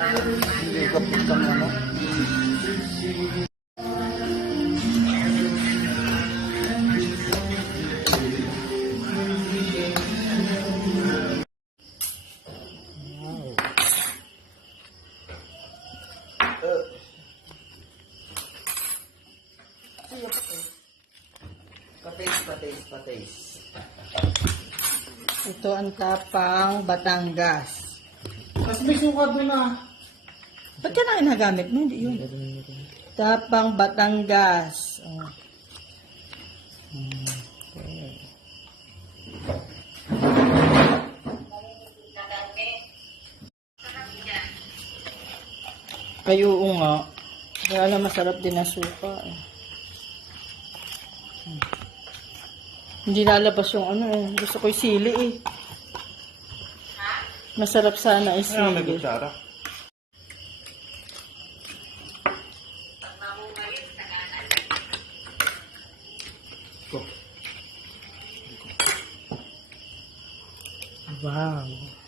Hindi kapit lang ano. Patis. Ito ang tapang Batangas. Mas may suka doon ah. Ba't yan ang inagamit mo? Hindi yun. Tapang Batangas. Oh. Okay. Kayo nga. Kaya alam masarap din ang suka. Hindi lalabas yung ano eh. Gusto ko yung sili eh. Masarap sana yung Ano may sili. kutsara? Wow.